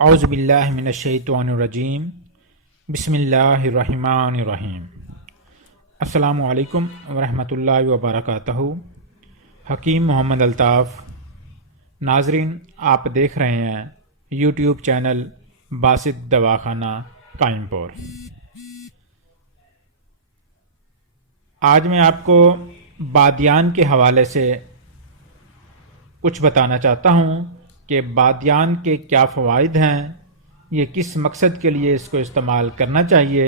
اعوذ باللہ من الشیطان الرجیم بسم اللہ الرحمن الرحیم۔ السلام علیکم ورحمۃ اللہ وبرکاتہ۔ حکیم محمد الطاف۔ ناظرین، آپ دیکھ رہے ہیں یوٹیوب چینل باسط دواخانہ قائم پور۔ آج میں آپ کو بادیان کے حوالے سے کچھ بتانا چاہتا ہوں کہ بادیان کے کیا فوائد ہیں، یہ کس مقصد کے لیے اس کو استعمال کرنا چاہیے۔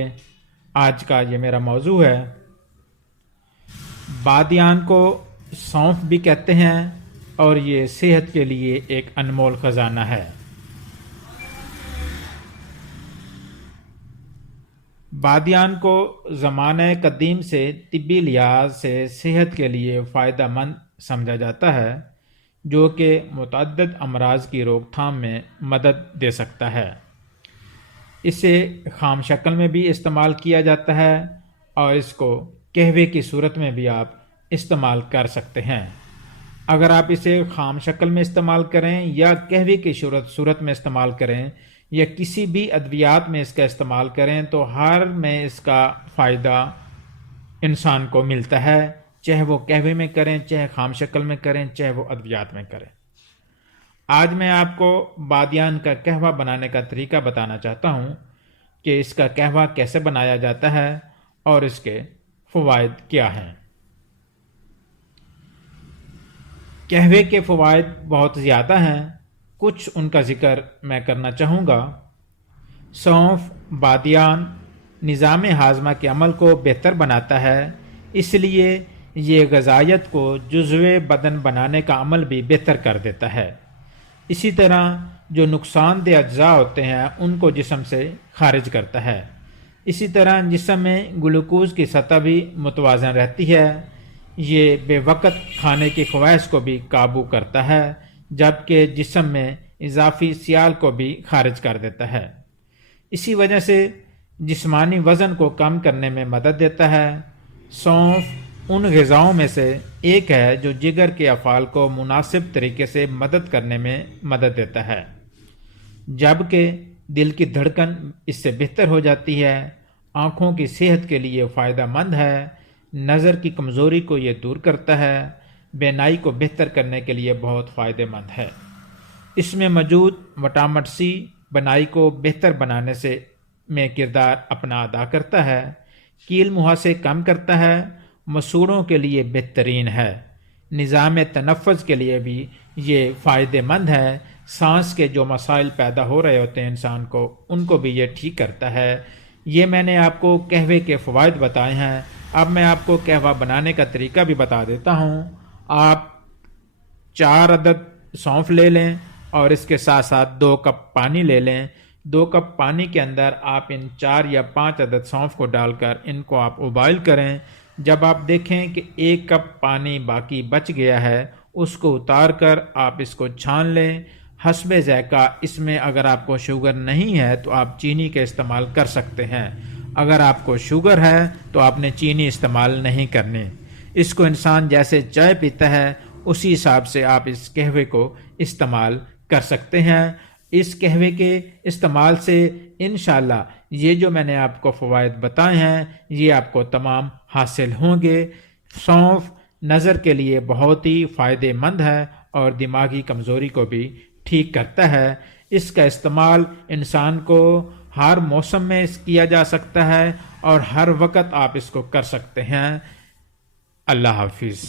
آج کا یہ میرا موضوع ہے۔ بادیان کو سونف بھی کہتے ہیں اور یہ صحت کے لیے ایک انمول خزانہ ہے۔ بادیان کو زمانہ قدیم سے طبی لحاظ سے صحت کے لیے فائدہ مند سمجھا جاتا ہے، جو کہ متعدد امراض کی روک تھام میں مدد دے سکتا ہے۔ اسے خام شکل میں بھی استعمال کیا جاتا ہے اور اس کو قہوے کی صورت میں بھی آپ استعمال کر سکتے ہیں۔ اگر آپ اسے خام شکل میں استعمال کریں یا قہوے کی صورت میں استعمال کریں یا کسی بھی ادویات میں اس کا استعمال کریں تو ہر میں اس کا فائدہ انسان کو ملتا ہے، چاہے وہ قہوے میں کریں، چاہے خام شکل میں کریں، چاہے وہ ادویات میں کریں۔ آج میں آپ کو بادیان کا قہوہ بنانے کا طریقہ بتانا چاہتا ہوں کہ اس کا قہوہ کیسے بنایا جاتا ہے اور اس کے فوائد کیا ہیں۔ قہوے کے فوائد بہت زیادہ ہیں، کچھ ان کا ذکر میں کرنا چاہوں گا۔ سونف، بادیان نظام ہاضمہ کے عمل کو بہتر بناتا ہے، اس لیے یہ غذائیت کو جزو بدن بنانے کا عمل بھی بہتر کر دیتا ہے۔ اسی طرح جو نقصان دہ اجزاء ہوتے ہیں ان کو جسم سے خارج کرتا ہے۔ اسی طرح جسم میں گلوکوز کی سطح بھی متوازن رہتی ہے۔ یہ بے وقت کھانے کی خواہش کو بھی قابو کرتا ہے، جبکہ جسم میں اضافی سیال کو بھی خارج کر دیتا ہے۔ اسی وجہ سے جسمانی وزن کو کم کرنے میں مدد دیتا ہے۔ سونف ان غذاؤں میں سے ایک ہے جو جگر کے افعال کو مناسب طریقے سے مدد کرنے میں مدد دیتا ہے، جبکہ دل کی دھڑکن اس سے بہتر ہو جاتی ہے۔ آنکھوں کی صحت کے لیے فائدہ مند ہے۔ نظر کی کمزوری کو یہ دور کرتا ہے۔ بینائی کو بہتر کرنے کے لیے بہت فائدہ مند ہے۔ اس میں موجود وٹامن سی بینائی کو بہتر بنانے میں کردار اپنا ادا کرتا ہے۔ کیل مہاسے کم کرتا ہے، مسوڑوں کے لیے بہترین ہے۔ نظام تنفس کے لیے بھی یہ فائدہ مند ہے۔ سانس کے جو مسائل پیدا ہو رہے ہوتے ہیں انسان کو، ان کو بھی یہ ٹھیک کرتا ہے۔ یہ میں نے آپ کو قہوے کے فوائد بتائے ہیں۔ اب میں آپ کو قہوہ بنانے کا طریقہ بھی بتا دیتا ہوں۔ آپ 4 عدد سونف لے لیں اور اس کے ساتھ ساتھ 2 کپ پانی لے لیں۔ 2 کپ پانی کے اندر آپ ان 4 یا 5 عدد سونف کو ڈال کر ان کو آپ ابال کریں۔ جب آپ دیکھیں کہ 1 کپ پانی باقی بچ گیا ہے، اس کو اتار کر آپ اس کو چھان لیں۔ حسب ذائقہ اس میں اگر آپ کو شوگر نہیں ہے تو آپ چینی کا استعمال کر سکتے ہیں۔ اگر آپ کو شوگر ہے تو آپ نے چینی استعمال نہیں کرنی۔ اس کو انسان جیسے چائے پیتا ہے اسی حساب سے آپ اس قہوے کو استعمال کر سکتے ہیں۔ اس قہوے کے استعمال سے انشاءاللہ یہ جو میں نے آپ کو فوائد بتائے ہیں یہ آپ کو تمام حاصل ہوں گے۔ سونف نظر کے لیے بہت ہی فائدہ مند ہے اور دماغی کمزوری کو بھی ٹھیک کرتا ہے۔ اس کا استعمال انسان کو ہر موسم میں کیا جا سکتا ہے اور ہر وقت آپ اس کو کر سکتے ہیں۔ اللہ حافظ۔